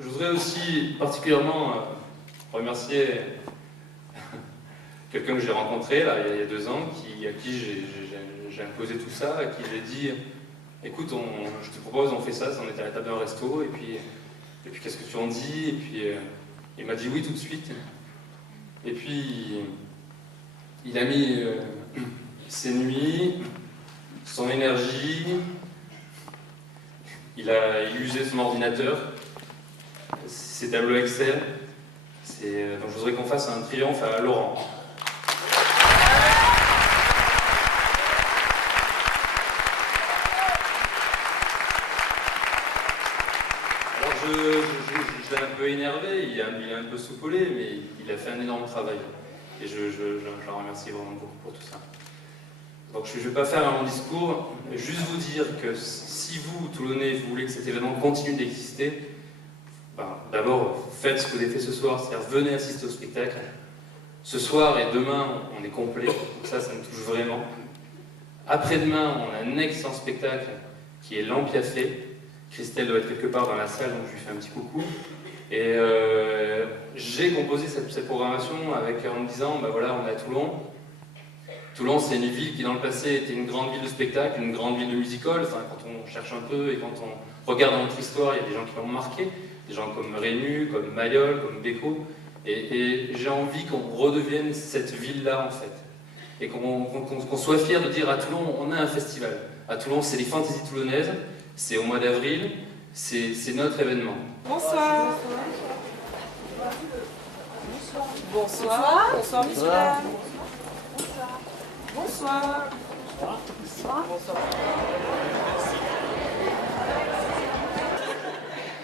Je voudrais aussi particulièrement remercier quelqu'un que j'ai rencontré là, il y a 2 ans, à qui j'ai imposé tout ça, à qui j'ai dit écoute, je te propose, on fait ça, on était à la table d'un resto, et puis qu'est-ce que tu en dis? Et puis il m'a dit oui tout de suite. Et puis il a mis ses nuits, son énergie, il a usé son ordinateur, ses tableaux Excel. Donc je voudrais qu'on fasse un triomphe à Laurent. Alors je l'ai un peu énervé, il est un peu soupolé, mais il a fait un énorme travail. Et je le remercie vraiment beaucoup pour tout ça. Donc je ne vais pas faire un long discours, mais juste vous dire que si vous, Toulonnais, vous voulez que cet événement continue d'exister, d'abord faites ce que vous avez fait ce soir, c'est-à-dire venez assister au spectacle. Ce soir et demain, on est complet, donc ça me touche vraiment. Après-demain, on a un excellent spectacle qui est l'Ampiafé. Christelle doit être quelque part dans la salle, donc je lui fais un petit coucou. Et j'ai composé cette programmation en me disant, voilà, on est à Toulon. Toulon, c'est une ville qui dans le passé était une grande ville de spectacle, une grande ville de music-hall. Enfin, quand on cherche un peu et quand on regarde dans notre histoire, il y a des gens qui l'ont marqué. Des gens comme Rému, comme Mayol, comme Beko. Et j'ai envie qu'on redevienne cette ville-là, en fait. Et qu'on soit fier de dire à Toulon, on a un festival. À Toulon, c'est les Fantaisies Toulonnaises, c'est au mois d'avril, c'est notre événement. Bonsoir. Bonsoir. Bonsoir, messieurs. Bonsoir. Bonsoir. Bonsoir.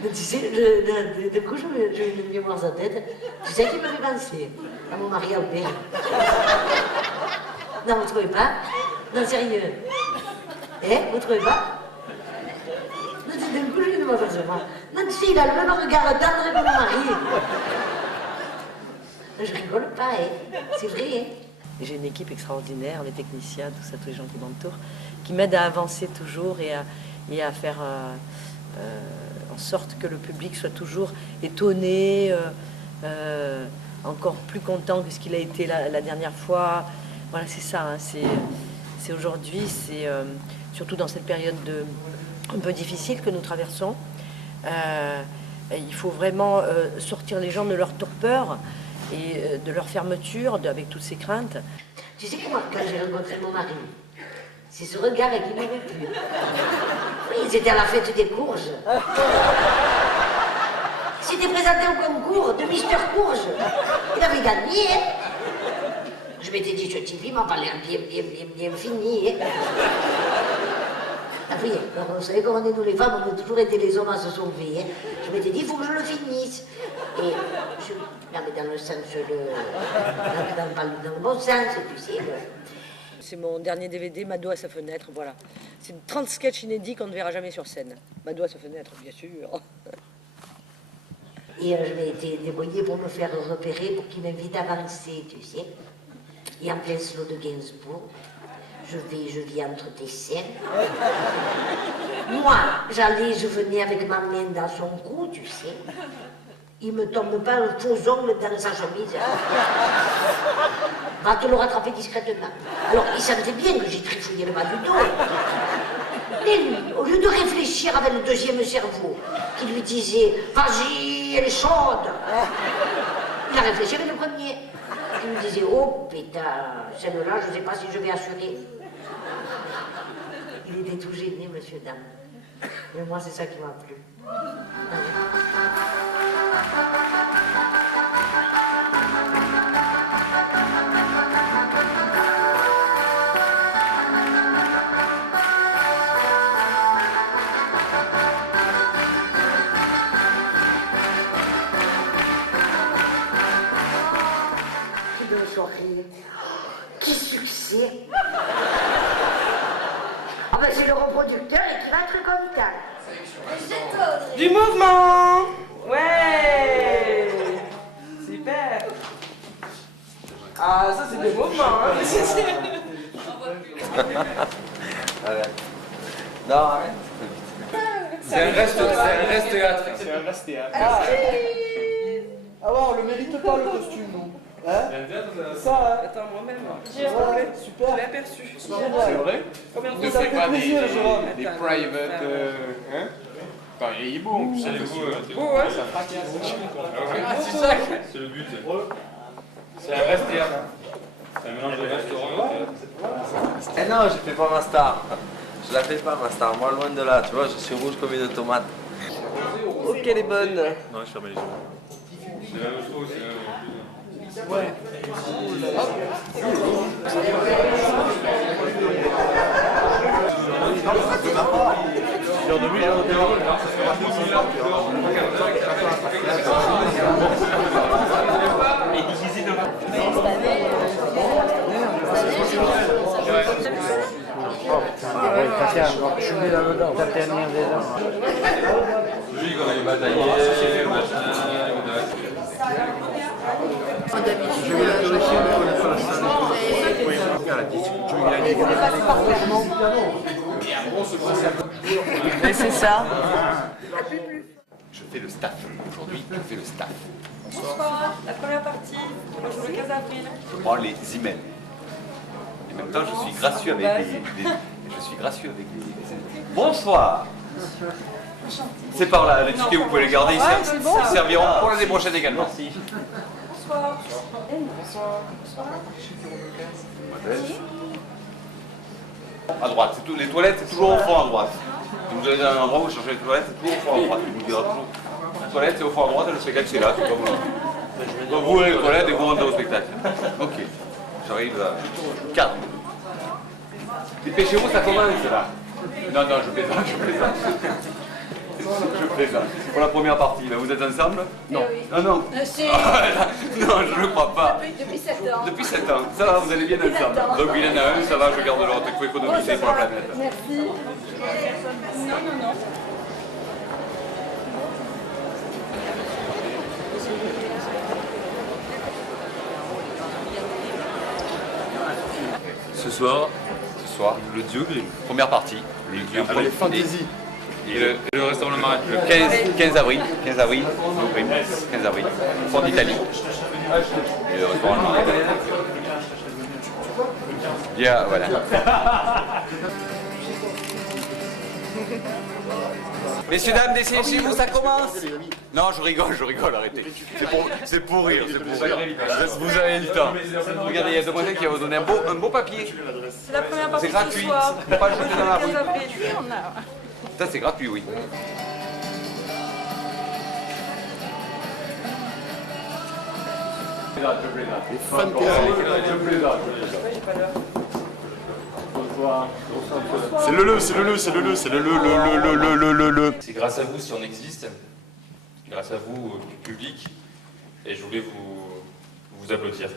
Tu sais, de coup, j'ai une mémoire en tête. Tu sais qui me fait penser à mon mari au père. Non, vous trouvez pas? Non, sérieux. Vous trouvez pas? Non, d'un coup, je ne m'aperçois. Non, tu sais, il a le même regard tendre que mon mari. Je rigole pas, c'est vrai. J'ai une équipe extraordinaire, les techniciens, tout ça, tous les gens qui m'entourent, qui m'aident à avancer toujours et à faire en sorte que le public soit toujours étonné, encore plus content que ce qu'il a été la dernière fois. Voilà, c'est ça, hein, c'est aujourd'hui, c'est surtout dans cette période un peu difficile que nous traversons. Il faut vraiment sortir les gens de leur torpeur et de leur fermeture, avec toutes ces craintes. Tu sais que moi, quand j'ai rencontré mon mari, c'est ce regard qui m'avait plu. Oui, c'était à la fête des courges. Il s'était présenté au concours de Mister Courge. Il avait gagné. Je m'étais dit, ce type, il m'a pas l'air bien fini. Ah oui, alors, vous savez comment on est, nous les femmes, on a toujours été les hommes à se sauver. Je m'étais dit, il faut que je le finisse. Et je... Non, mais dans le sens, dans le bon sens, tu sais. C'est mon dernier DVD, Mado à sa fenêtre, voilà. C'est 30 sketchs inédits qu'on ne verra jamais sur scène. Mado à sa fenêtre, bien sûr. Et je m'étais débrouillée pour me faire repérer, pour qu'il m'invite à avancer, tu sais. Et en plein slow de Gainsbourg, je vis entre tes scènes. Moi, je venais avec ma main dans son cou, tu sais. Il me tombe pas un faux ongle dans sa chemise. Va te le rattraper discrètement. Alors, il sentait bien que j'ai trifouillé le bas du dos. Mais lui, au lieu de réfléchir avec le deuxième cerveau, qui lui disait « Vas-y, elle est chaude !» il a réfléchi avec le premier. Qui lui disait « Oh, putain, celle-là, je ne sais pas si je vais assurer. » Il était tout gêné, monsieur, dame. Mais moi, c'est ça qui m'a plu. Quel succès! Ah ben c'est le reproducteur et qui va être content. Du mouvement! Ouais! Super! Ah, ça c'est des mouvements, hein! Arrête. Non, arrête. C'est un reste théâtre. C'est un reste théâtre. Ah ouais, on le mérite pas le costume, non? Hein? Ça, hein? Attends, moi-même. Ouais, super. Je l'ai aperçu. C'est vrai? Combien de Ne temps fais pas des Attends, private... attends. Hein? Attends, il est beau en plus. Oh, ouais. Ça fracasse. Ah, c'est ça, c'est le but. C'est un reste théâtre. C'est un mélange de restaurant et théâtre. Eh non, je fais pas ma star. Je la fais pas ma star, moi loin de là, tu vois, je suis rouge comme une tomate. Oh, qu'elle est bonne. Non, je ferme les yeux. C'est la même chose, c'est la même chose. Je mets là-dedans, t'as fait un lien dedans. Lui, quand il va tailler, machin, Mais c'est ça. Je fais le staff. Aujourd'hui, je fais le staff. Bonsoir. La première partie, on joue le 15 avril. Je prends les emails. Et en même temps, je suis gracieux avec je suis gracieux avec les... Bonsoir. C'est par là, les tickets, vous pouvez les garder, ils serviront pour l'année prochaine également. Merci. Bonsoir. Bonsoir. À droite, les toilettes, c'est toujours au fond à droite. Si vous allez dans un endroit où vous cherchez les toilettes, c'est toujours au fond à droite. Il vous dira toujours. Les toilettes, c'est au fond à droite et le spectacle, c'est là. C'est comme donc vous allez aux toilettes et vous rentrez au spectacle. Ok. J'arrive à 4. Dépêchez-vous, ça commence là. Non, je plaisante. Je plaisante. Pour la première partie, là, vous êtes ensemble? Non. Non. Non, je ne crois pas. Depuis 7 ans. Depuis 7 ans. Ça va, vous allez bien ensemble. Donc il y en a un, ça va, je garde l'autre. Il faut économiser pour la planète. Merci. Non. Ce soir, le Dieu Grimm. Première partie. Les fantaisies. Et le restaurant Le Marais. Le 15 avril. 15 avril. 15 avril. Fort d'Italie. Et le restaurant Le Marais. Bien, voilà. Messieurs, dames, dessinez chez vous, ça commence. Non, je rigole, arrêtez. C'est pour rire, c'est pour rire. Vous avez le temps. Regardez, il y a deux demoiselles qui vont donner un beau papier. C'est la première partie C'est gratuit. ce soir. Faut pas le jeter dans la rue. 15 avril. On a... Ça, c'est gratuit, oui. C'est le. C'est grâce à vous si on existe, grâce à vous, public, et je voulais vous applaudir.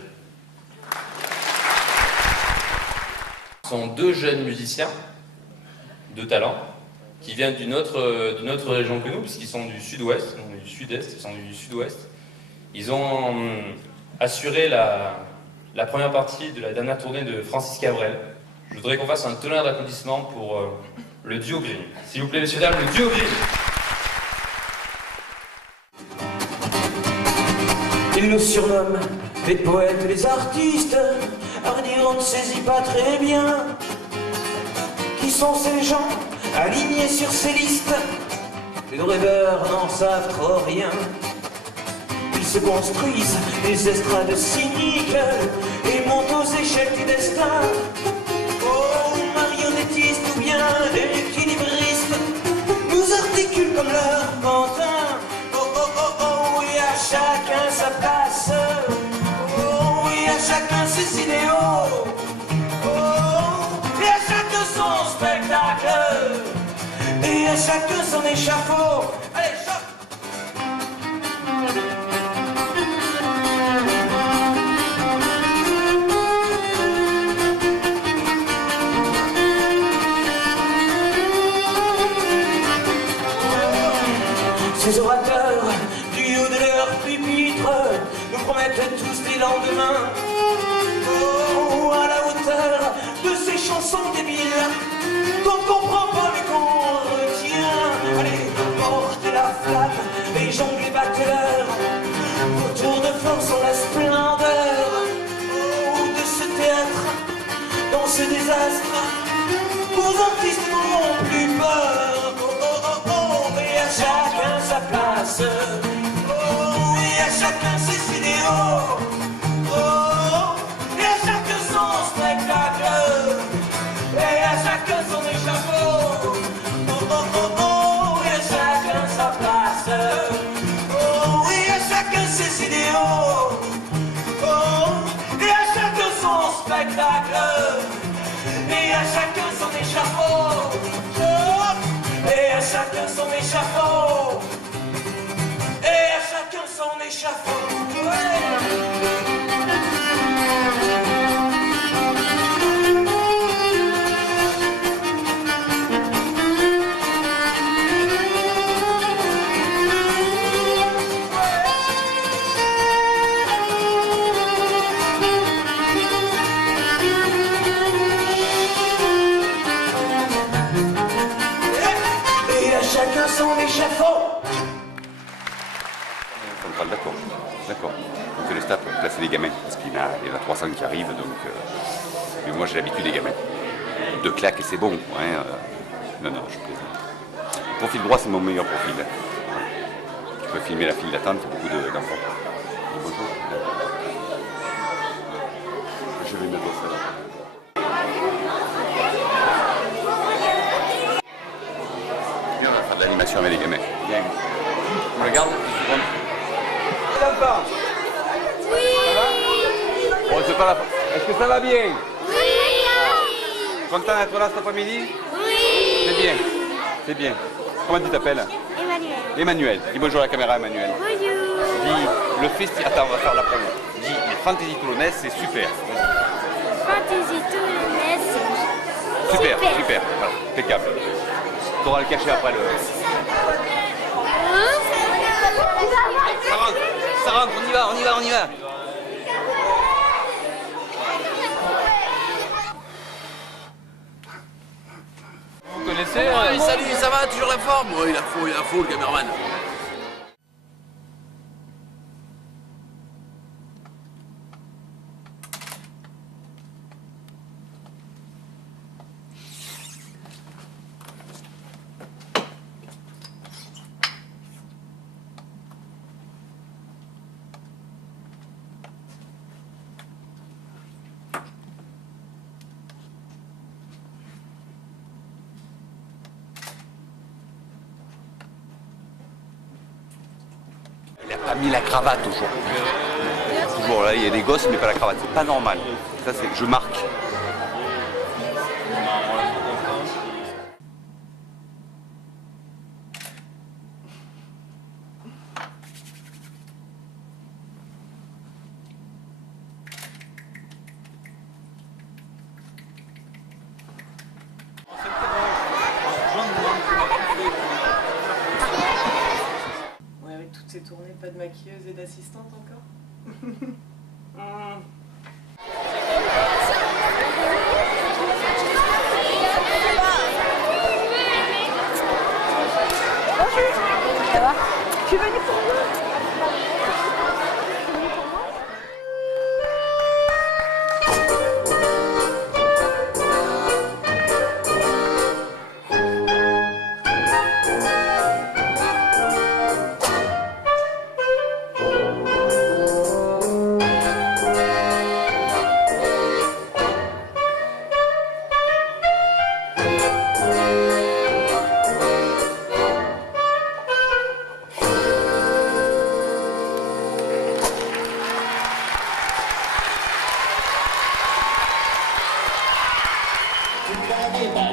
Ce sont deux jeunes musiciens de talent qui viennent d'une autre région que nous, puisqu'ils sont du sud-ouest, non du sud-est, ils sont du sud-ouest. Ils ont assuré la première partie de la dernière tournée de Francis Cabrel. Je voudrais qu'on fasse un tonnerre d'applaudissements pour le duo Grimm. S'il vous plaît, messieurs, dames, le duo Grimm. Ils nous surnomment les poètes, les artistes. À vrai dire, on ne saisit pas très bien qui sont ces gens alignés sur ces listes. Les rêveurs n'en savent trop rien. Ils se construisent des estrades cyniques et montent aux échelles du destin. Oh, marionnettistes ou bien équilibristes nous articulent comme leurs pantins. Oh, et à chacun sa place. Oh, et à chacun ses idéaux. Oh, et à chacun son spectacle. Et à chacun son échafaud. Allez, chante! Ces orateurs, du haut de leur pupitre, nous promettent tous des lendemains. Oh, à la hauteur de ces chansons débiles qu'on ne comprend pas mais qu'on retient. Allez, flamme et jongler batteur. Vos tours de force ont la splendeur de ce théâtre, dans ce désastre. Vos artistes n'auront plus peur. Et à chacun sa place. Et à chacun ses idéaux. Et à chacun son spectacle. Et à chacun son échafaud. Et à chacun sa place. Et à chacun ses idéaux. Et à chacun son spectacle. Et à chacun son échafaud. Et à chacun son échafaud. Et à chacun son échafaud. Son échafaud. Central, d'accord. D'accord. Donc le staff peut placer les gamins, parce qu'il y en a 300 qui arrivent, donc... mais moi j'ai l'habitude des gamins. 2 claques et c'est bon. Hein, non, je plaisante. Le profil droit, c'est mon meilleur profil. Ouais. Tu peux filmer la file d'attente, il y a beaucoup d'enfants. Bonjour. Je vais mettre au frais. Viens, on va faire de l'animation avec les gamins. Viens. Regarde, Ça va? Oui. Bon, c'est pas la... Est-ce que ça va bien? Oui. Content d'être là cet après-midi? Oui. C'est bien, c'est bien. Comment tu t'appelles? Emmanuel. Emmanuel. Dis bonjour à la caméra, Emmanuel. Bonjour. Dis, le festival... Attends, on va faire la promo. Dis, les Fantasy Toulonnaises, c'est super. Fantasy Toulonnaises, c'est Super. Voilà, impeccable. Tu auras le cachet après le... Ça rentre, on y va. Vous connaissez salut, ça va, toujours la forme? Ouais, il a faux, le cameraman. Il n'a pas mis la cravate aujourd'hui. Toujours là, il y a des gosses, mais pas la cravate. C'est pas normal. Ça, c'est... Je marque. Toutes ces tournées, pas de maquilleuse et d'assistante encore. Bonjour, ça va? Je suis venue pour vous.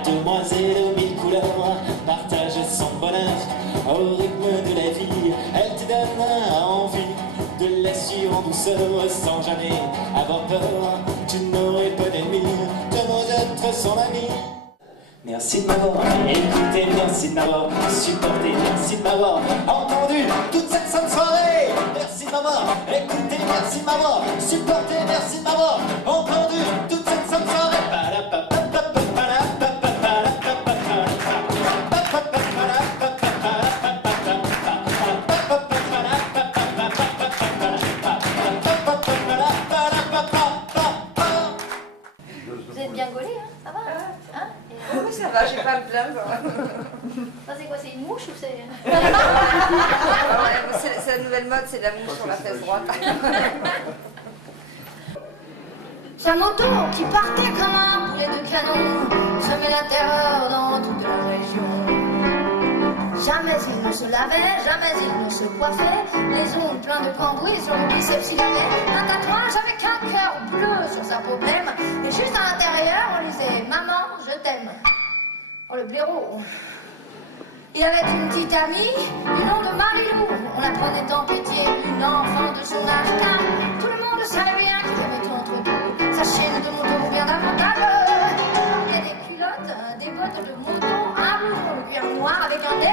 Demoiselle aux 1000 couleurs partage son bonheur au rythme de la vie. Elle te donne envie de la suivre en douceur sans jamais avoir peur. Tu n'aurais pas d'ennemis, de nous être son ami. Merci de m'avoir écouté, merci de m'avoir supporté, merci de m'avoir entendu toute cette sainte soirée. Merci de m'avoir écouté, merci de m'avoir supporté, merci de m'avoir entendu toute cette sainte soirée. Ça, c'est quoi? C'est une mouche ou c'est... C'est la nouvelle mode, c'est la mouche sur la fesse droite. Sa moto qui partait comme un boulet de canon semait la terreur dans toute la région. Jamais il ne se lavait, jamais il ne se coiffait, les ongles pleins de cambouis sur le biceps il avait un tatouage avec un cœur bleu sur sa peau blême, et juste à l'intérieur on lisait « Maman, je t'aime ». Oh le blaireau. Il avait une petite amie du nom de Marilou, on la prenait en pitié, une enfant de son âge, car tout le monde savait bien qu'il aimait tout entre deux, sa chaîne de moto bien davantage. Il y a des culottes, des bottes de moto, un blouson de cuir noir avec un nez.